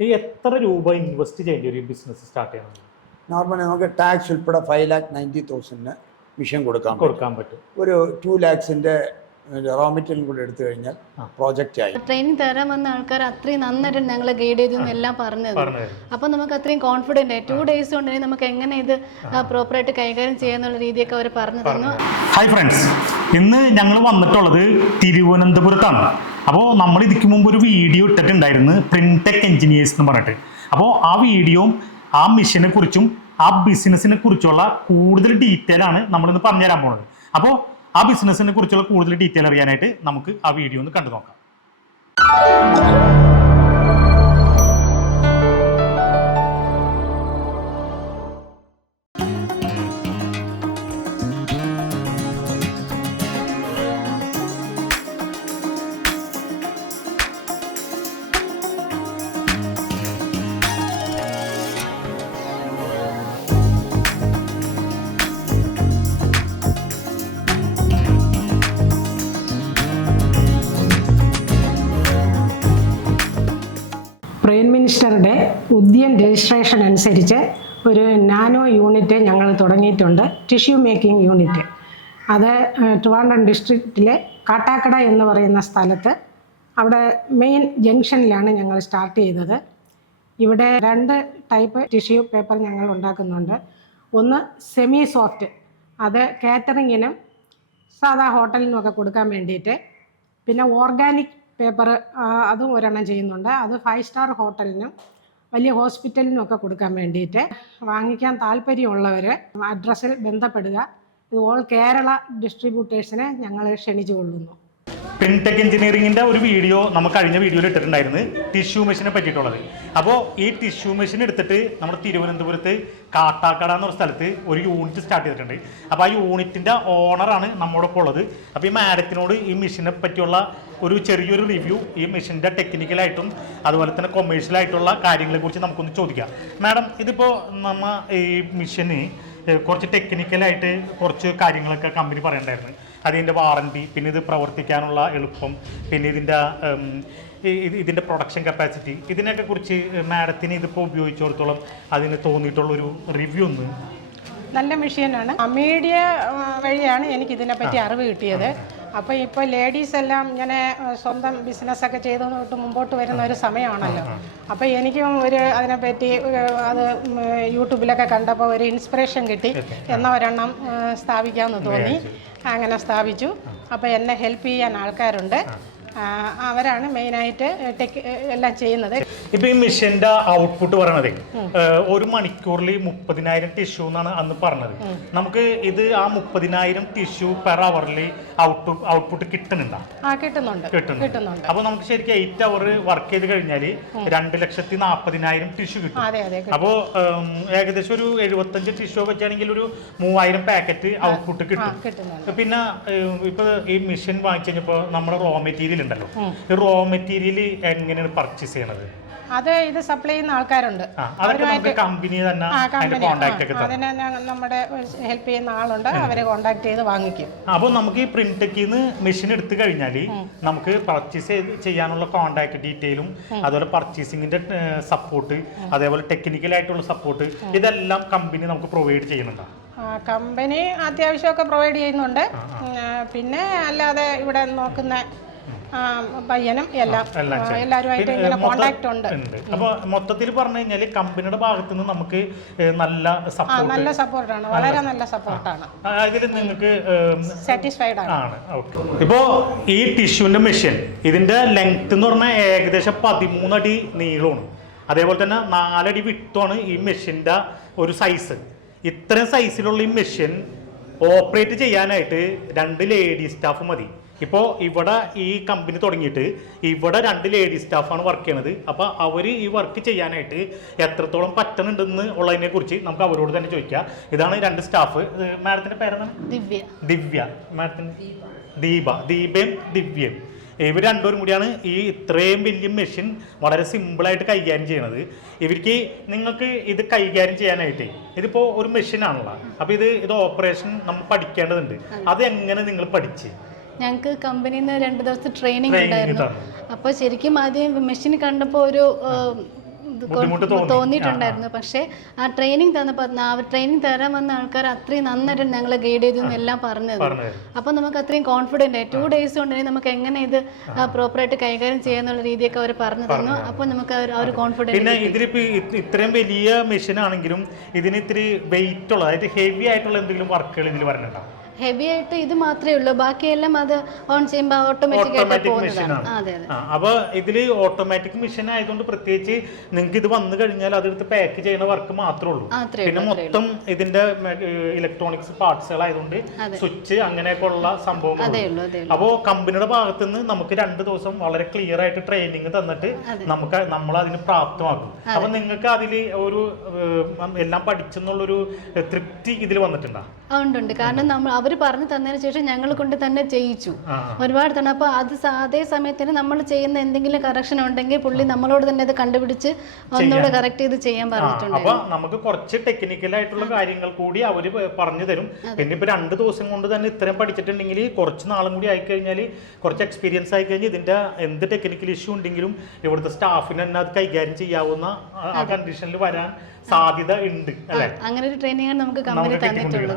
ഈ എത്ര രൂപ ഇൻവെസ്റ്റ് ചെയ്യേണ്ടി ഒരു ബിസിനസ് സ്റ്റാർട്ട് ചെയ്യണം? നോർമലി നമുക്ക് ടാക്സ് ഉൾപ്പെടെ 5,90,000 മെഷീൻ കൊടുക്കാൻ പറ്റും. ഒരു 2 lakhs റോ മെറ്റീരിയൽ കൂടെ എടുത്തു കഴിഞ്ഞാൽ പ്രോജക്റ്റ് ആയി. ട്രെയിനിങ് തരാൻ വന്ന ആൾക്കാർ അത്രയും നന്നായിട്ട് ഞങ്ങളെ ഗൈഡ് ചെയ്തെന്നെല്ലാം പറഞ്ഞത്. അപ്പോൾ നമുക്ക് അത്രയും കോൺഫിഡൻ്റ് ആയി 2 days കൊണ്ട് നമുക്ക് എങ്ങനെ ഇത് പ്രോപ്പറായിട്ട് കൈകാര്യം ചെയ്യാന്നുള്ള രീതിയൊക്കെ അവർ പറഞ്ഞു തന്നു. ഹായ് ഫ്രണ്ട്സ്, ഇന്ന് ഞങ്ങൾ വന്നിട്ടുള്ളത് തിരുവനന്തപുരത്താണ്. അപ്പോൾ നമ്മൾ ഇതിക്ക് മുമ്പ് ഒരു വീഡിയോ ഇട്ടിട്ടുണ്ടായിരുന്നു, പ്രിൻടെക് എഞ്ചിനീയേഴ്സ് എന്ന് പറഞ്ഞിട്ട്. അപ്പോൾ ആ വീഡിയോയും ആ മിഷനെ കുറിച്ചും ആ ബിസിനസ്സിനെ കുറിച്ചുള്ള കൂടുതൽ ഡീറ്റെയിൽ ആണ് നമ്മളിന്ന് പറഞ്ഞുതരാൻ പോകുന്നത്. അപ്പോൾ ആ ബിസിനസ്സിനെ കുറിച്ചുള്ള കൂടുതൽ ഡീറ്റെയിൽ അറിയാനായിട്ട് നമുക്ക് ആ വീഡിയോ ഒന്ന് കണ്ടു നോക്കാം. പ്രൈം മിനിസ്റ്ററുടെ ഉദ്യൻ രജിസ്ട്രേഷൻ അനുസരിച്ച് ഒരു നാനോ യൂണിറ്റ് ഞങ്ങൾ തുടങ്ങിയിട്ടുണ്ട്, ടിഷ്യൂ മേക്കിംഗ് യൂണിറ്റ്. അത് ട്രിവാൻഡ്രം ഡിസ്ട്രിക്റ്റിലെ കാട്ടാക്കട എന്ന് പറയുന്ന സ്ഥലത്ത്, അവിടെ മെയിൻ ജംഗ്ഷനിലാണ് ഞങ്ങൾ സ്റ്റാർട്ട് ചെയ്തത്. ഇവിടെ 2 ടൈപ്പ് ടിഷ്യൂ പേപ്പർ ഞങ്ങൾ ഉണ്ടാക്കുന്നുണ്ട്. ഒന്ന് സെമി സോഫ്റ്റ്, അത് കാറ്ററിങ്ങിനും സാധാ ഹോട്ടലിനുമൊക്കെ കൊടുക്കാൻ വേണ്ടിയിട്ട്. പിന്നെ ഓർഗാനിക് പേപ്പർ, അതും ഒരെണ്ണം ചെയ്യുന്നുണ്ട്. അത് 5 സ്റ്റാർ ഹോട്ടലിനും വലിയ ഹോസ്പിറ്റലിനും ഒക്കെ കൊടുക്കാൻ വേണ്ടിയിട്ട്. വാങ്ങിക്കാൻ താല്പര്യമുള്ളവർ അഡ്രസ്സിൽ ബന്ധപ്പെടുക. ഇത് ഓൾ കേരള ഡിസ്ട്രിബ്യൂട്ടേഴ്സിനെ ഞങ്ങൾ ക്ഷണിച്ചു കൊള്ളുന്നു. പ്രിൻടെക് എഞ്ചിനീയറിംഗിൻ്റെ ഒരു വീഡിയോ നമുക്ക് കഴിഞ്ഞ വീഡിയോയിൽ ഇട്ടിട്ടുണ്ടായിരുന്നു, ടിഷ്യൂ മെഷീനെ പറ്റിയിട്ടുള്ളത്. അപ്പോൾ ഈ ടിഷ്യൂ മെഷീൻ എടുത്തിട്ട് നമ്മുടെ തിരുവനന്തപുരത്ത് കാട്ടാക്കട എന്നൊരു സ്ഥലത്ത് ഒരു യൂണിറ്റ് സ്റ്റാർട്ട് ചെയ്തിട്ടുണ്ട്. അപ്പോൾ ആ യൂണിറ്റിൻ്റെ ഓണറാണ് നമ്മോടൊപ്പം ഉള്ളത്. അപ്പോൾ ഈ മാഡത്തിനോട് ഈ മെഷീനെ പറ്റിയുള്ള ഒരു ചെറിയൊരു റിവ്യൂ, ഈ മെഷീൻ്റെ ടെക്നിക്കലായിട്ടും അതുപോലെ തന്നെ കൊമേഴ്ഷ്യലായിട്ടുള്ള കാര്യങ്ങളെക്കുറിച്ച് നമുക്കൊന്ന് ചോദിക്കാം. മാഡം, ഇതിപ്പോൾ നമ്മൾ ഈ മെഷീന് കുറച്ച് ടെക്നിക്കലായിട്ട് കുറച്ച് കാര്യങ്ങളൊക്കെ കമ്പനി പറയണ്ടായിരുന്നു. അതിൻ്റെ വാറണ്ടി, പിന്നെ ഇത് പ്രവർത്തിക്കാനുള്ള എളുപ്പം, പിന്നെ ഇതിൻ്റെ പ്രൊഡക്ഷൻ കപ്പാസിറ്റി, ഇതിനൊക്കെ കുറിച്ച് മാഡത്തിന് ഇതിപ്പോൾ ഉപയോഗിച്ചിടത്തോളം അതിന് തോന്നിയിട്ടുള്ളൊരു റിവ്യൂ ഒന്ന്. നല്ല മെഷീനാണ്. മീഡിയ വഴിയാണ് എനിക്കിതിനെപ്പറ്റി അറിവ് കിട്ടിയത്. അപ്പോൾ ഇപ്പോൾ ലേഡീസ് എല്ലാം ഇങ്ങനെ സ്വന്തം ബിസിനസ്സൊക്കെ ചെയ്തുകൊണ്ട് മുമ്പോട്ട് വരുന്ന ഒരു സമയമാണല്ലോ. അപ്പോൾ എനിക്കും അതിനെപ്പറ്റി അത് യൂട്യൂബിലൊക്കെ കണ്ടപ്പോൾ ഒരു ഇൻസ്പിറേഷൻ കിട്ടി. ഒരെണ്ണം സ്ഥാപിക്കാമെന്ന് തോന്നി. അങ്ങനെ സ്ഥാപിച്ചു. അപ്പോൾ എന്നെ ഹെൽപ്പ് ചെയ്യാൻ ആൾക്കാരുണ്ട്. അവരാണ് മെയിനായിട്ട് എല്ലാം ചെയ്യുന്നത്. ഇപ്പൊ ഈ മെഷീന്റെ ഔട്ട്പുട്ട് പറയണത് 1 മണിക്കൂറിൽ 30,000 ടിഷ്യൂ എന്നാണ് അന്ന് പറഞ്ഞത്. നമുക്ക് ഇത് ആ 30,000 ടിഷ്യൂ പെർ അവറിൽ ഔട്ട്പുട്ട് കിട്ടുന്നുണ്ടോ? കിട്ടുന്നുണ്ട്. അപ്പൊ നമുക്ക് ശരിക്കും 8 അവർ വർക്ക് ചെയ്ത് കഴിഞ്ഞാൽ 2,40,000 ടിഷ്യൂ കിട്ടും. അപ്പോ ഏകദേശം ഒരു 75 ടിഷ്യൂ വെച്ചാണെങ്കിൽ ഒരു 3,000 പാക്കറ്റ് ഔട്ട്പുട്ട് കിട്ടും. പിന്നെ ഇപ്പൊ ഈ മെഷീൻ വാങ്ങിച്ചു കഴിഞ്ഞപ്പോ നമ്മുടെ റോ മെറ്റീരിയൽ ഉണ്ടല്ലോ, ഈ റോ മെറ്റീരിയൽ എങ്ങനെയാണ് പർച്ചേസ് ചെയ്യണത്? ഇത് സപ്ലൈ ചെയ്യുന്ന ആൾക്കാരുണ്ട്. കമ്പനി തന്നെ അതിനെ നമ്മുടെ ഹെൽപ്പ് ചെയ്യുന്ന ആളുണ്ട്, അവരെ കോണ്ടാക്ട് ചെയ്ത് വാങ്ങിക്കും. അപ്പോൾ നമുക്ക് ഈ പ്രിന്റെക്കിന്ന് മെഷീൻ എടുത്തു കഴിഞ്ഞാൽ നമുക്ക് പർച്ചേസ് ചെയ്യാനുള്ള കോണ്ടാക്ട് ഡീറ്റെയിലും അതുപോലെ പർച്ചേസിങ്ങിന്റെ സപ്പോർട്ട്, അതേപോലെ ടെക്നിക്കലായിട്ടുള്ള സപ്പോർട്ട്, ഇതെല്ലാം കമ്പനി നമുക്ക് പ്രൊവൈഡ് ചെയ്യുന്നുണ്ടോ? കമ്പനി അത്യാവശ്യമൊക്കെ പ്രൊവൈഡ് ചെയ്യുന്നുണ്ട്. പിന്നെ അല്ലാതെ ഇവിടെ നോക്കുന്ന പയ്യനും എല്ലാവരുമായിട്ട് ഇങ്ങനെ കോണ്ടാക്ട് ഉണ്ട്. അപ്പോൾ മൊത്തത്തിൽ പറഞ്ഞു കഴിഞ്ഞാൽ കമ്പനിയുടെ ഭാഗത്ത് നിന്ന് നമുക്ക് നല്ല സപ്പോർട്ടാണ്, വളരെ നല്ല സപ്പോർട്ടാണ്. ഇതിൽ നിങ്ങൾക്ക് സാറ്റിസ്ഫൈഡ് ആണ്. ഇപ്പോൾ ഈ ടിഷ്യൂവിന്റെ മെഷീൻ, ഇതിന്റെ ലെങ്ത് എന്ന് പറഞ്ഞാൽ ഏകദേശം 13 അടി നീളമാണ്, അതേപോലെ തന്നെ 4 അടി വിട്ടുമാണ് ഈ മെഷീൻ്റെ ഒരു സൈസ്. ഇത്രയും സൈസിലുള്ള ഈ മെഷീൻ ഓപ്പറേറ്റ് ചെയ്യാനായിട്ട് 2 ലേഡി സ്റ്റാഫ് മതി. ഇപ്പോൾ ഇവിടെ ഈ കമ്പനി തുടങ്ങിയിട്ട് ഇവിടെ 2 ലേഡി സ്റ്റാഫാണ് വർക്ക് ചെയ്യണത്. അപ്പോൾ അവർ ഈ വർക്ക് ചെയ്യാനായിട്ട് എത്രത്തോളം പറ്റുന്നുണ്ടെന്ന് ഉള്ളതിനെ കുറിച്ച് നമുക്ക് അവരോട് തന്നെ ചോദിക്കാം. ഇതാണ് 2 സ്റ്റാഫ്. മാഡത്തിൻ്റെ പേരെന്താണ്? ദിവ്യ. മാഡത്തിൻ്റെ ദീപയും ദിവ്യയും. ഇവർ രണ്ടുപേരും കൂടിയാണ് ഈ ഇത്രയും വലിയ മെഷീൻ വളരെ സിമ്പിളായിട്ട് കൈകാര്യം ചെയ്യണത്. ഇവർക്ക് നിങ്ങൾക്ക് ഇത് കൈകാര്യം ചെയ്യാനായിട്ട് ഇതിപ്പോൾ ഒരു മെഷീനാണല്ലോ, അപ്പോൾ ഇത് ഓപ്പറേഷൻ നമ്മൾ പഠിക്കേണ്ടതുണ്ട്. അത് എങ്ങനെ നിങ്ങൾ പഠിച്ച്? ഞങ്ങൾക്ക് കമ്പനിയിൽ നിന്ന് 2 ദിവസത്തെ ട്രെയിനിങ് ഉണ്ടായിരുന്നു. അപ്പോൾ ശരിക്കും ആദ്യം മെഷീൻ കണ്ടപ്പോൾ ഒരു തോന്നിയിട്ടുണ്ടായിരുന്നു. പക്ഷേ ആ ട്രെയിനിങ് തന്നപ്പോൾ ട്രെയിനിങ് തരാൻ വന്ന ആൾക്കാർ അത്രയും നന്നായിട്ട് ഞങ്ങളെ ഗൈഡ് ചെയ്തു എല്ലാം പറഞ്ഞത്. അപ്പൊ നമുക്ക് അത്രയും കോൺഫിഡന്റ് ആയി 2 days കൊണ്ട് നമുക്ക് എങ്ങനെ ഇത് പ്രോപ്പറായിട്ട് കൈകാര്യം ചെയ്യാന്നുള്ള രീതിയൊക്കെ അവർ പറഞ്ഞു തന്നു. അപ്പൊ നമുക്ക് ആ ഒരു കോൺഫിഡൻസ്. പിന്നെ ഇതിലിപ്പോ ഇത്രയും വലിയ മെഷീൻ ആണെങ്കിലും ഇതിന് ഇത്തിരി വെയിറ്റ് ഉള്ള, അതായത് ഹെവി ആയിട്ടുള്ള എന്തെങ്കിലും വർക്കുകൾ ഇതിൽ വരണുണ്ടാവും? ഹെവി ആയിട്ട് ഇത് മാത്രമേ ഉള്ളൂ, ബാക്കിയെല്ലാം അത് ഓൺ ചെയ്യുമ്പോൾ ഓട്ടോമാറ്റിക് ആയിട്ട് പോകുന്നതാണ്. അതെ അതെ. അപ്പൊ ഇതില് ഓട്ടോമാറ്റിക് മെഷീൻ ആയതുകൊണ്ട് പ്രത്യേകിച്ച് നിങ്ങൾക്ക് ഇത് വന്നു കഴിഞ്ഞാൽ അതെടുത്ത് പാക്ക് ചെയ്യുന്ന വർക്ക് മാത്രമേ ഉള്ളൂ. പിന്നെ മൊത്തം ഇതിന്റെ ഇലക്ട്രോണിക്സ് പാർട്സുകൾ ആയതുകൊണ്ട് സ്വിച്ച് അങ്ങനെയൊക്കെ ഉള്ള സംഭവങ്ങൾ. അപ്പോ കമ്പനിയുടെ ഭാഗത്തുനിന്ന് നമുക്ക് 2 ദിവസം വളരെ ക്ലിയർ ആയിട്ട് ട്രെയിനിങ് തന്നിട്ട് നമ്മൾ അതിന് പ്രാപ്തമാക്കും. അപ്പൊ നിങ്ങൾക്ക് അതിൽ ഒരു എല്ലാം പഠിച്ചെന്നുള്ളൊരു തൃപ്തി ഇതിൽ വന്നിട്ടുണ്ടോ? ഉണ്ട്. കാരണം അവർ പറഞ്ഞു തന്നതിന് ശേഷം ഞങ്ങൾ കൊണ്ട് തന്നെ ചെയ്യിച്ചു ഒരുപാട് തന്നെ. അപ്പൊ അത് അതേ സമയത്തിന് നമ്മൾ ചെയ്യുന്ന എന്തെങ്കിലും കറക്ഷൻ ഉണ്ടെങ്കിൽ പുള്ളി നമ്മളോട് തന്നെ അത് കണ്ടുപിടിച്ച് ഒന്നുകൂടെ കറക്റ്റ് ചെയ്ത് ചെയ്യാൻ പറഞ്ഞിട്ടുണ്ട്. അപ്പൊ നമുക്ക് കുറച്ച് ടെക്നിക്കൽ ആയിട്ടുള്ള കാര്യങ്ങൾ കൂടി അവര് പറഞ്ഞു തരും. പിന്നെ ഇപ്പൊ 2 ദിവസം കൊണ്ട് തന്നെ ഇത്രയും പഠിച്ചിട്ടുണ്ടെങ്കിൽ കുറച്ച് നാളും കൂടി ആയിക്കഴിഞ്ഞാൽ, കുറച്ച് എക്സ്പീരിയൻസ് ആയിക്കഴിഞ്ഞാൽ ഇതിന്റെ എന്ത് ടെക്നിക്കൽ ഇഷ്യൂ ഉണ്ടെങ്കിലും ഇവിടുത്തെ സ്റ്റാഫിന് തന്നെ അത് കൈകാര്യം ചെയ്യാവുന്ന ആ കണ്ടീഷനിൽ വരാൻ സാധ്യത ഉണ്ട് അല്ലെ? അങ്ങനെ ഒരു ട്രെയിനിങ് നമുക്ക് കമ്പനി തന്നിട്ടുണ്ട്.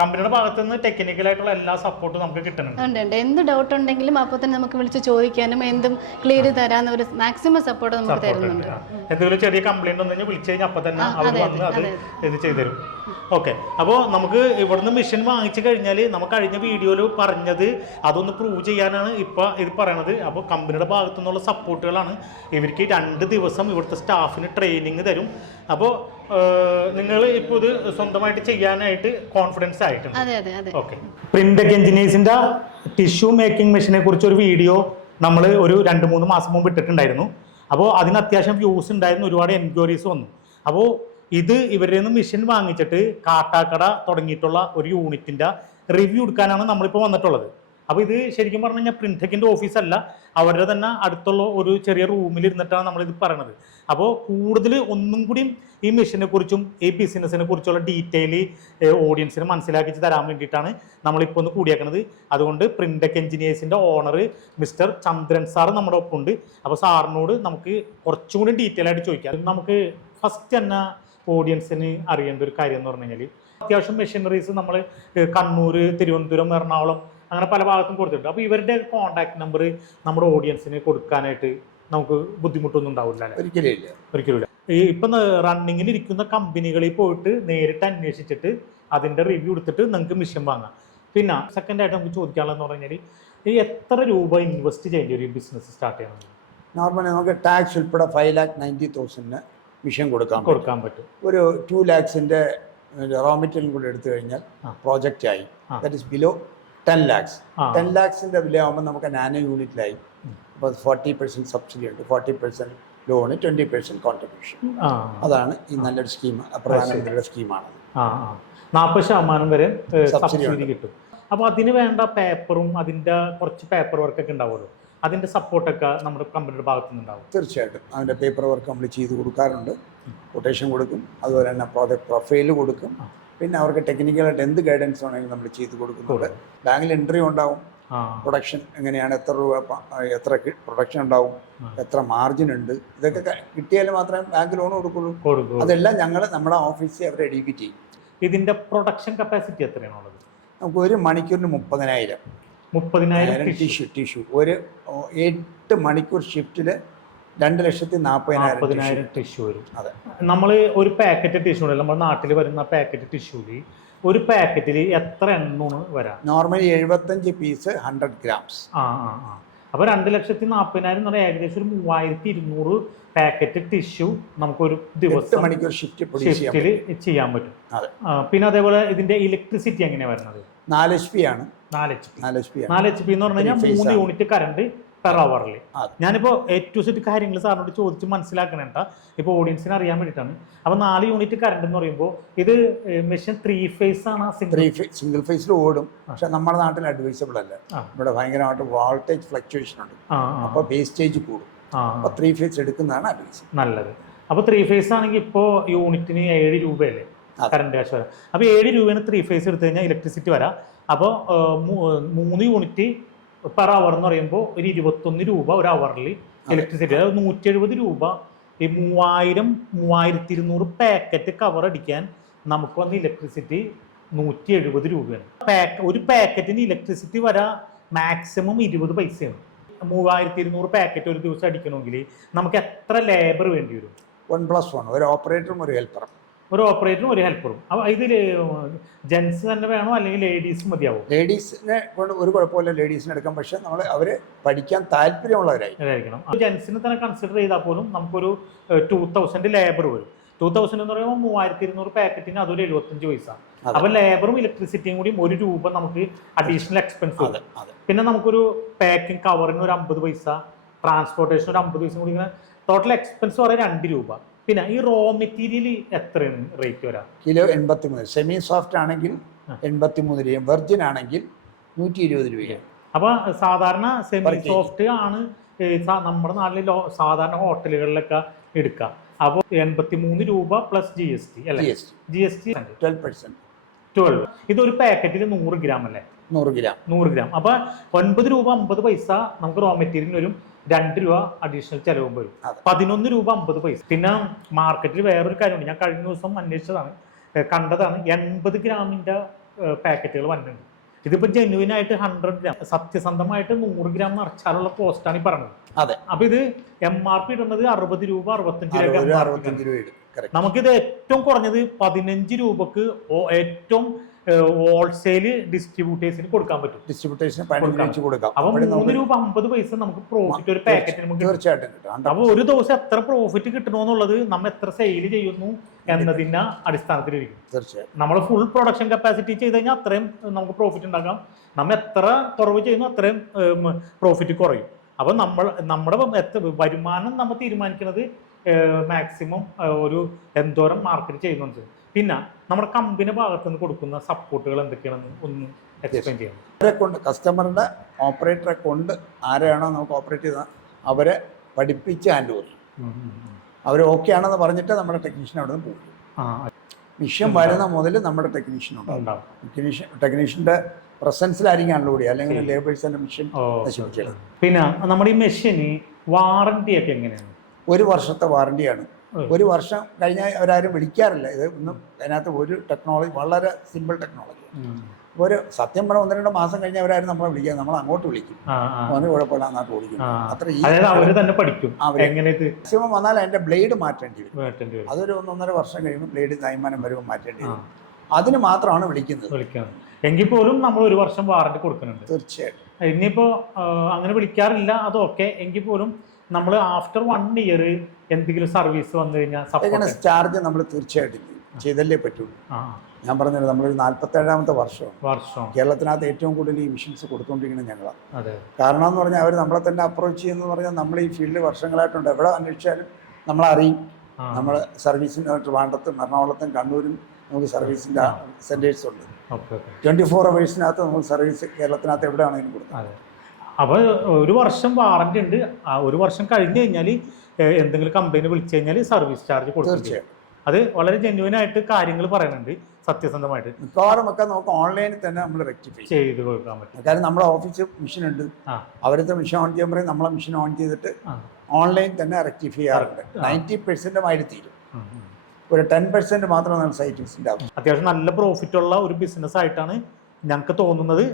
കമ്പനിയുടെ ഭാഗത്ത് നിന്ന് ടെക്നിക്കൽ ആയിട്ടുള്ള എല്ലാ സപ്പോർട്ടും നമുക്ക് കിട്ടുന്നുണ്ട്. എന്ത് ഡൗട്ട് ഉണ്ടെങ്കിലും അപ്പൊ തന്നെ നമുക്ക് വിളിച്ച് ചോദിക്കാനും എന്തും ക്ലിയർ തരാനും ഒരു മാക്സിമം സപ്പോർട്ട് നമുക്ക് തരുന്നുണ്ട്. എന്തെങ്കിലും ചെറിയ കംപ്ലൈന്റ് ഉണ്ടെങ്കിൽ വിളിച്ചു കഴിഞ്ഞാൽ അപ്പൊ തന്നെ അവർ വന്ന് അത് ഇത് ചെയ്തുതരും. ഓക്കെ. അപ്പോൾ നമുക്ക് ഇവിടുന്ന് മെഷീൻ വാങ്ങിച്ചു കഴിഞ്ഞാൽ നമുക്ക് കഴിഞ്ഞ വീഡിയോയിൽ പറഞ്ഞത് അതൊന്ന് പ്രൂവ് ചെയ്യാനാണ് ഇപ്പോൾ ഇത് പറയണത്. അപ്പോൾ കമ്പനിയുടെ ഭാഗത്തു നിന്നുള്ള സപ്പോർട്ടുകളാണ്. ഇവർക്ക് 2 ദിവസം ഇവിടുത്തെ സ്റ്റാഫിന് ട്രെയിനിങ് തരും. അപ്പോൾ നിങ്ങൾ ഇപ്പോൾ ഇത് സ്വന്തമായിട്ട് ചെയ്യാനായിട്ട് കോൺഫിഡൻസ് ആയിട്ടുണ്ട്. ഓക്കെ. പ്രിന്റെക് എഞ്ചിനീയേഴ്സിന്റെ ടിഷ്യൂ മേക്കിംഗ് മെഷീനെ കുറിച്ച് ഒരു വീഡിയോ നമ്മൾ ഒരു 2-3 മാസം മുമ്പ് ഇട്ടിട്ടുണ്ടായിരുന്നു. അപ്പോൾ അതിന് അത്യാവശ്യം വ്യൂസ് ഉണ്ടായിരുന്നു, ഒരുപാട് എൻക്വയറീസ് വന്നു. അപ്പോൾ ഇത് ഇവരിൽ നിന്ന് മെഷീൻ വാങ്ങിച്ചിട്ട് കാട്ടാക്കട തുടങ്ങിയിട്ടുള്ള ഒരു യൂണിറ്റിന്റെ റിവ്യൂ എടുക്കാനാണ് നമ്മളിപ്പോൾ വന്നിട്ടുള്ളത്. അപ്പോൾ ഇത് ശരിക്കും പറഞ്ഞു കഴിഞ്ഞാൽ പ്രിന്റെക്കിന്റെ ഓഫീസല്ല, അവരുടെ തന്നെ അടുത്തുള്ള ഒരു ചെറിയ റൂമിൽ ഇരുന്നിട്ടാണ് നമ്മളിത് പറയണത്. അപ്പോൾ കൂടുതൽ ഒന്നും കൂടി ഈ മെഷീനെ കുറിച്ചും ഈ ബിസിനസ്സിനെ കുറിച്ചുള്ള ഡീറ്റെയിൽ ഓഡിയൻസിന് മനസ്സിലാക്കി തരാൻ വേണ്ടിയിട്ടാണ് നമ്മളിപ്പോൾ ഒന്ന് കൂടിയേക്കുന്നത്. അതുകൊണ്ട് പ്രിന്റെക് എഞ്ചിനീയേഴ്സിന്റെ ഓണർ മിസ്റ്റർ ചന്ദ്രൻ സാർ നമ്മുടെ ഒപ്പം ഉണ്ട്. അപ്പോൾ സാറിനോട് നമുക്ക് കുറച്ചും കൂടി ഡീറ്റെയിൽ ആയിട്ട് ചോദിക്കാം. നമുക്ക് ഫസ്റ്റ് തന്നെ ഓഡിയൻസിന് അറിയേണ്ട ഒരു കാര്യം എന്ന് പറഞ്ഞു കഴിഞ്ഞാൽ, അത്യാവശ്യം മെഷീനറീസ് നമ്മൾ കണ്ണൂർ, തിരുവനന്തപുരം, എറണാകുളം അങ്ങനെ പല ഭാഗത്തും കൊടുത്തിട്ടുണ്ട്. അപ്പോൾ ഇവരുടെ കോൺടാക്ട് നമ്പർ നമ്മുടെ ഓഡിയൻസിന് കൊടുക്കാനായിട്ട് നമുക്ക് ബുദ്ധിമുട്ടൊന്നും ഉണ്ടാവില്ല അല്ലേ? ഒരിക്കലും ഇല്ല. ഈ ഇപ്പം റണ്ണിങ്ങിൽ ഇരിക്കുന്ന കമ്പനികളിൽ പോയിട്ട് നേരിട്ട് അന്വേഷിച്ചിട്ട് അതിൻ്റെ റിവ്യൂ എടുത്തിട്ട് നിങ്ങൾക്ക് മെഷീൻ വാങ്ങാം. പിന്നെ സെക്കൻഡായിട്ട് നമുക്ക് ചോദിക്കാനുള്ളതെന്ന് പറഞ്ഞു കഴിഞ്ഞാൽ, ഈ എത്ര രൂപ ഇൻവെസ്റ്റ് ചെയ്യേണ്ടി ഒരു ബിസിനസ് സ്റ്റാർട്ട് ചെയ്യണം? നോർമലി നമുക്ക് ടാക്സ് ഉൾപ്പെടെ 5,90,000 മെഷീൻ കൊടുക്കാൻ പറ്റും. ഒരു 2 lakhs റോ മെറ്റീരിയൽ കൂടെ എടുത്തു കഴിഞ്ഞാൽ പ്രോജക്റ്റ് ആയി. That is below 10 lakhs. 10 lakhs വിലയാകുമ്പോൾ നമുക്ക് നാനോ യൂണിറ്റിലായി. അപ്പോൾ 40% സബ്സിഡി ഉണ്ട്, 40% ലോണ്, 20% കോൺട്രിബ്യൂഷൻ. അതാണ് ഈ നല്ലൊരു സ്കീം, പ്രധാനമന്ത്രിയുടെ സ്കീമാണ്. 40% വരെ സബ്സിഡി കിട്ടും. അപ്പോൾ അതിന് വേണ്ട പേപ്പറും അതിൻ്റെ കുറച്ച് പേപ്പർ വർക്കൊക്കെ ഉണ്ടാവുമല്ലോ, അതിൻ്റെ സപ്പോർട്ടൊക്കെ നമ്മുടെ കമ്പനിയുടെ ഭാഗത്തു നിന്നുണ്ടാവും? തീർച്ചയായിട്ടും അതിൻ്റെ പേപ്പർ വർക്ക് നമ്മൾ ചെയ്ത് കൊടുക്കാറുണ്ട്. കൊട്ടേഷൻ കൊടുക്കും, അതുപോലെ തന്നെ പ്രോജക്ട് പ്രൊഫൈൽ കൊടുക്കും. പിന്നെ അവർക്ക് ടെക്നിക്കലായിട്ട് എന്ത് ഗൈഡൻസ് വേണമെങ്കിലും നമ്മൾ ചെയ്ത് കൊടുക്കുന്നുണ്ട്. ബാങ്കിൽ എൻട്രി ഉണ്ടാവും, പ്രൊഡക്ഷൻ എങ്ങനെയാണ്, എത്ര രൂപ, എത്ര പ്രൊഡക്ഷൻ ഉണ്ടാവും, എത്ര മാർജിൻ ഉണ്ട്, ഇതൊക്കെ കിട്ടിയാൽ മാത്രമേ ബാങ്ക് ലോൺ കൊടുക്കുള്ളൂ. അതെല്ലാം ഞങ്ങൾ നമ്മുടെ ഓഫീസിൽ അവരെ എഡ്യൂക്കേറ്റ് ചെയ്യും. ഇതിൻ്റെ പ്രൊഡക്ഷൻ കപ്പാസിറ്റി എത്രയാണുള്ളത്? നമുക്ക് ഒരു മണിക്കൂറിന് 30,000 ടിഷ്യൂ. ഒരു 8 മണിക്കൂർ ഷിഫ്റ്റിൽ 2,40,000 ടിഷ്യൂ വരും. അതെ. നമ്മൾ ഒരു പാക്കറ്റ് ടിഷ്യൂ, നമ്മുടെ നാട്ടിൽ വരുന്ന പാക്കറ്റ് ടിഷ്യൂല് ഒരു പാക്കറ്റിൽ എത്ര എണ്ണമാണ് വരാം? Normally 75 piece 100 grams. അപ്പോൾ 2,40,000 എന്ന് പറഞ്ഞാൽ ഏകദേശം ഒരു 3,200 പാക്കറ്റ് ടിഷ്യൂ നമുക്കൊരു ദിവസം മണിക്കൂർ ഷിഫ്റ്റിൽ ചെയ്യാൻ പറ്റും. പിന്നെ അതേപോലെ ഇതിന്റെ ഇലക്ട്രിസിറ്റി എങ്ങനെയാണ് വരുന്നത്? 4 HP ആണ്. 4 HP എന്ന് പറഞ്ഞു കഴിഞ്ഞാൽ 3 യൂണിറ്റ് കറണ്ട് പെർ അവറിൽ. ഞാനിപ്പോൾ A-Z കാര്യങ്ങൾ സാറിനോട് ചോദിച്ച് മനസ്സിലാക്കണേണ്ട, ഇപ്പോൾ ഓഡിയൻസിന് അറിയാൻ വേണ്ടിയിട്ടാണ്. അപ്പോൾ 4 യൂണിറ്റ് കറണ്ട് എന്ന് പറയുമ്പോൾ ഇത് മെഷീൻ 3 phase ആണ്? സിംഗിൾ ഫേസിൽ ഓടും, പക്ഷെ നമ്മുടെ നാട്ടിൽ അഡ്വൈസബിൾ അല്ല. ഇവിടെ ഭയങ്കരമായിട്ട് വോൾട്ടേജ് ഫ്ലക്ച്വേഷൻ ഉണ്ട്, അപ്പോൾ വേസ്റ്റേജ് കൂടും. അപ്പോൾ 3 phase എടുക്കുന്നതാണ് അഡ്വൈസ് നല്ലത്. അപ്പോൾ 3 phase ആണെങ്കിൽ ഇപ്പോൾ യൂണിറ്റിന് 7 രൂപയല്ലേ കറണ്ട് കാശ് വരാം? അപ്പോൾ 7 രൂപയാണ് 3 phase എടുത്തു കഴിഞ്ഞാൽ ഇലക്ട്രിസിറ്റി വരാം. അപ്പോൾ 3 യൂണിറ്റ് പെർ അവർ എന്ന് പറയുമ്പോൾ ഒരു 21 രൂപ ഒരു അവറിൽ ഇലക്ട്രിസിറ്റി, അതായത് 170 രൂപ ഈ 3200 പാക്കറ്റ് കവർ അടിക്കാൻ നമുക്ക് വന്ന് ഇലക്ട്രിസിറ്റി 170 രൂപയാണ്. ഒരു പാക്കറ്റിന് ഇലക്ട്രിസിറ്റി വരാ മാക്സിമം 20 പൈസയാണ്. 3200 പാക്കറ്റ് ഒരു ദിവസം അടിക്കണമെങ്കിൽ നമുക്ക് എത്ര ലേബർ വേണ്ടി വരും? 1+1, ഒരു ഓപ്പറേറ്ററും ഒരു ഹെൽപ്പറും. ഒരു ഓപ്പറേറ്ററും ഒരു ഹെൽപ്പറും. അപ്പോൾ ഇതിൽ ജെൻസ് തന്നെ വേണോ അല്ലെങ്കിൽ ലേഡീസ് മതിയാവും? ലേഡീസിനെ കൊണ്ട് ഒരു കുഴപ്പമില്ല, ലേഡീസിനെ എടുക്കാം. പക്ഷെ നമ്മൾ അവർ പഠിക്കാൻ താല്പര്യമുള്ളവരായിരിക്കണം. ജെൻസിനെ തന്നെ കൺസിഡർ ചെയ്താൽ പോലും നമുക്കൊരു 2000 ലേബർ വരും. 2000 എന്ന് പറയുമ്പോൾ 3200 പാക്കറ്റിന് അതൊരു 75 പൈസ. അപ്പോൾ ലേബറും ഇലക്ട്രിസിറ്റിയും കൂടി ₹1 നമുക്ക് അഡീഷണൽ എക്സ്പെൻസ് വരും. പിന്നെ നമുക്കൊരു പാക്കിംഗ് കവറിന് ഒരു 50 പൈസ, ട്രാൻസ്പോർട്ടേഷൻ ഒരു 50 പൈസ കൂടി, ഇങ്ങനെ ടോട്ടൽ എക്സ്പെൻസ് പറയാൻ ₹2. പിന്നെ ഈ റോ മെറ്റീരിയൽ എത്രയാണ് റേറ്റ് വരാം? കിലോ 83. സെമി സോഫ്റ്റ് ആണെങ്കിൽ 83 രൂപയും വെർജിൻ ആണെങ്കിൽ 120 രൂപയും. അപ്പോൾ സാധാരണ സെമി സോഫ്റ്റ് ആണ് നമ്മുടെ നാട്ടിൽ സാധാരണ ഹോട്ടലുകളിലൊക്കെ എടുക്കുക. അപ്പോൾ 83 രൂപ പ്ലസ് GST അല്ലേ? GST 12. ഇതൊരു പാക്കറ്റിൽ 100 ഗ്രാം അല്ലേ? 100 ഗ്രാം. അപ്പോൾ ₹9.50 നമുക്ക് റോ മെറ്റീരിയലിന് വരും. ₹2 അഡീഷണൽ ചിലവും വരും. ₹11.50. പിന്നെ മാർക്കറ്റിൽ വേറൊരു കാര്യമുണ്ട്, ഞാൻ കഴിഞ്ഞ ദിവസം അന്വേഷിച്ചതാണ്, കണ്ടതാണ്. 80 ഗ്രാമിൻ്റെ പാക്കറ്റുകൾ വന്നിട്ടുണ്ട്. ഇതിപ്പോൾ ജെന്യുവിൻ ആയിട്ട് 100 ഗ്രാം, സത്യസന്ധമായിട്ട് 100 ഗ്രാം നിറച്ചാലുള്ള പോസ്റ്റാണ് ഈ പറഞ്ഞത്. അതെ. അപ്പൊ ഇത് MRP ഇടുന്നത് ₹60, ₹65 രൂപ. നമുക്കിത് ഏറ്റവും കുറഞ്ഞത് 15 രൂപക്ക് ഏറ്റവും ഹോൾസെയില് ഡിസ്ട്രിബ്യൂട്ടേഴ്സിന് കൊടുക്കാൻ പറ്റും. ഡിസ്ട്രിബ്യൂട്ടേഴ്സിന് കൊടുക്കാം. അപ്പൊ ₹3.50 നമുക്ക് പ്രോഫിറ്റ് ഒരു പാക്കറ്റിന് നമുക്ക് തീർച്ചയായിട്ടും കിട്ടും. അപ്പൊ ഒരു ദിവസം എത്ര പ്രോഫിറ്റ് കിട്ടണമെന്നുള്ളത് നമ്മൾ എത്ര സെയിൽ ചെയ്യുന്നു എന്നതിന്റെ അടിസ്ഥാനത്തിലിരിക്കും. തീർച്ചയായും നമ്മൾ ഫുൾ പ്രൊഡക്ഷൻ കപ്പാസിറ്റി ചെയ്ത് കഴിഞ്ഞാൽ അത്രയും നമുക്ക് പ്രോഫിറ്റ് ഉണ്ടാക്കാം. നമ്മൾ എത്ര കുറവ് ചെയ്യുന്നു അത്രയും പ്രോഫിറ്റ് കുറയും. അപ്പൊ നമ്മുടെ വരുമാനം നമ്മൾ തീരുമാനിക്കുന്നത് മാക്സിമം ഒരു എന്തോരം മാർക്കറ്റ് ചെയ്യുന്നുണ്ട്. പിന്നെ നമ്മുടെ കമ്പനി ഭാഗത്ത് നിന്ന് കൊടുക്കുന്ന സപ്പോർട്ടുകൾ എന്തൊക്കെയാണെന്ന് ഒന്ന് എക്സ്പ്ലെയിൻ ചെയ്യണം. അവരെ കൊണ്ട്, കസ്റ്റമറുടെ ഓപ്പറേറ്ററെ കൊണ്ട് ആരെയാണോ നമുക്ക് ഓപ്പറേറ്റ് ചെയ്ത അവരെ പഠിപ്പിച്ച് ഹാൻഡ് ഓവർ ചെയ്യും. അവർ ഓക്കെ ആണെന്ന് പറഞ്ഞിട്ട് നമ്മുടെ ടെക്നീഷ്യൻ അവിടെ നിന്ന് പോകും. മിഷൻ വരുന്ന മുതൽ നമ്മുടെ ടെക്നീഷ്യൻ ഉണ്ടാവും. ടെക്നീഷ്യൻ്റെ പ്രസൻസിലായിരിക്കും അൺലോഡ് ചെയ്യുക, അല്ലെങ്കിൽ ലേബേഴ്സിൻ്റെ മിഷൻ നശിപ്പിച്ചത്. പിന്നെ നമ്മുടെ ഈ മെഷീന് വാറണ്ടി ഒക്കെ എങ്ങനെയാണ്? 1 വർഷത്തെ വാറണ്ടിയാണ്. 1 വർഷം കഴിഞ്ഞാൽ അവരാരും വിളിക്കാറില്ല. ഇത് ഒന്നും അതിനകത്ത് ഒരു ടെക്നോളജി, വളരെ സിമ്പിൾ ടെക്നോളജി. ഒരു സത്യം പറഞ്ഞാൽ 1-2 മാസം കഴിഞ്ഞാൽ അവരാരും നമ്മളെ വിളിക്കുക, നമ്മൾ അങ്ങോട്ട് വിളിക്കും. അവന് കുഴപ്പമില്ല, അങ്ങോട്ട് ഓടിക്കും. അത്ര മാക്സിമം വന്നാൽ അതിന്റെ ബ്ലേഡ് മാറ്റേണ്ടി വരും. അതൊരു 1-1.5 വർഷം കഴിയുമ്പോൾ ബ്ലേഡ് തൈമാനം വരുമ്പോൾ മാറ്റേണ്ടി വരും. അതിന് മാത്രമാണ് വിളിക്കുന്നത്. എങ്കിൽ പോലും നമ്മൾ 1 വർഷം വാറണ്ടി കൊടുക്കുന്നുണ്ട്. തീർച്ചയായിട്ടും. ഇനിയിപ്പോ അങ്ങനെ വിളിക്കാറില്ല, അതൊക്കെ എങ്കിൽ പോലും നമ്മൾ ആഫ്റ്റർ 1 ഇയർ എന്തെങ്കിലും സർവീസ് വന്നു കഴിഞ്ഞാൽ ചാർജ് നമ്മൾ തീർച്ചയായിട്ടും ചെയ്തല്ലേ പറ്റുള്ളൂ. ഞാൻ പറഞ്ഞത് നമ്മളൊരു 47ാമത്തെ വർഷം കേരളത്തിനകത്ത് ഏറ്റവും കൂടുതൽ ഈ മിഷൻസ് കൊടുത്തുകൊണ്ടിരിക്കുന്നത് ഞങ്ങളാണ്. കാരണം എന്ന് പറഞ്ഞാൽ അവർ നമ്മളെ തന്നെ അപ്രോച്ച് ചെയ്യുന്നത് പറഞ്ഞാൽ നമ്മൾ ഈ ഫീൽഡിൽ വർഷങ്ങളായിട്ടുണ്ട്. എവിടെ അന്വേഷിച്ചാലും നമ്മളറിയും. നമ്മൾ സർവീസിന് ട്രിവാൻഡ്രത്തും എറണാകുളത്തും കണ്ണൂരും നമുക്ക് സർവീസിൻ്റെ സെൻറ്റേഴ്സ് ഉണ്ട്. 24 അവേഴ്സിനകത്ത് നമുക്ക് സർവീസ് കേരളത്തിനകത്ത് എവിടെയാണെങ്കിലും കൊടുക്കാം. അപ്പോൾ 1 വർഷം വാറണ്ടി ഉണ്ട്. ആ 1 വർഷം കഴിഞ്ഞ് കഴിഞ്ഞാൽ എന്തെങ്കിലും കമ്പനി വിളിച്ചു കഴിഞ്ഞാൽ സർവീസ് ചാർജ് കൊടുക്കും. തീർച്ചയായും അത് വളരെ ജെന്യുവൻ ആയിട്ട് കാര്യങ്ങൾ പറയുന്നുണ്ട്, സത്യസന്ധമായിട്ട്. മിക്കവാറും ഒക്കെ നമുക്ക് ഓൺലൈനിൽ തന്നെ നമ്മൾ റെക്ടിഫൈ ചെയ്ത് കൊടുക്കാൻ പറ്റും. കാരണം നമ്മുടെ ഓഫീസ് മെഷീൻ ഉണ്ട്, അവരത്തെ മെഷീൻ ഓൺ ചെയ്യാൻ പറയും, നമ്മളെ മെഷീൻ ഓൺ ചെയ്തിട്ട് ഓൺലൈൻ തന്നെ റെക്ടിഫൈ ചെയ്യാറുണ്ട്. 90% തീരും. ഒരു 10% മാത്രം നമ്മൾ സൈറ്റ് വിസിറ്റ് ആകും. അത്യാവശ്യം നല്ല പ്രോഫിറ്റ് ഉള്ള ഒരു ബിസിനസ് ആയിട്ടാണ് ഞങ്ങൾക്ക് തോന്നുന്നത്.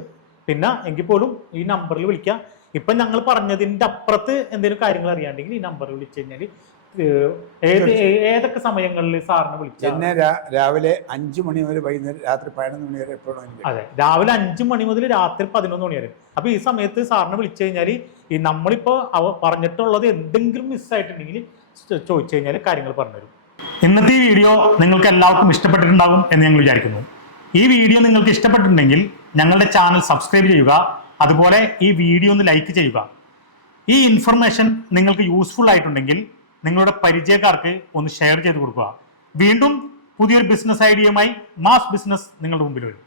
പിന്നെ എങ്കിൽ പോലും ഈ നമ്പറിൽ വിളിക്കാം. ഇപ്പം ഞങ്ങൾ പറഞ്ഞതിൻ്റെ അപ്പുറത്ത് എന്തെങ്കിലും കാര്യങ്ങൾ അറിയാണ്ടെങ്കിൽ ഈ നമ്പറിൽ വിളിച്ചു കഴിഞ്ഞാൽ ഏതൊക്കെ സമയങ്ങളിൽ സാറിന് വിളിച്ചാൽ എന്നെ രാവിലെ 5 മണി മുതൽ വൈകുന്നേരം രാത്രി 11 മണി വരെ എപ്പോഴും. അതെ, രാവിലെ 5 മണി മുതൽ രാത്രി 11 മണി വരെ. അപ്പോൾ ഈ സമയത്ത് സാറിന് വിളിച്ചു കഴിഞ്ഞാൽ ഈ നമ്മളിപ്പോൾ പറഞ്ഞിട്ടുള്ളത് എന്തെങ്കിലും മിസ്സായിട്ടുണ്ടെങ്കിൽ ചോദിച്ചു കഴിഞ്ഞാൽ കാര്യങ്ങൾ പറഞ്ഞുതരും. ഇന്നത്തെ ഈ വീഡിയോ നിങ്ങൾക്ക് എല്ലാവർക്കും ഇഷ്ടപ്പെട്ടിട്ടുണ്ടാകും എന്ന് ഞങ്ങൾ വിചാരിക്കുന്നു. ഈ വീഡിയോ നിങ്ങൾക്ക് ഇഷ്ടപ്പെട്ടിട്ടുണ്ടെങ്കിൽ ഞങ്ങളുടെ ചാനൽ സബ്സ്ക്രൈബ് ചെയ്യുക, അതുപോലെ ഈ വീഡിയോ ഒന്ന് ലൈക്ക് ചെയ്യുക. ഈ ഇൻഫർമേഷൻ നിങ്ങൾക്ക് യൂസ്ഫുൾ ആയിട്ടുണ്ടെങ്കിൽ നിങ്ങളുടെ പരിചയക്കാർക്ക് ഒന്ന് ഷെയർ ചെയ്ത് കൊടുക്കുക. വീണ്ടും പുതിയൊരു ബിസിനസ് ഐഡിയയുമായി മാസ് ബിസിനസ് നിങ്ങളുടെ മുമ്പിൽ വരും.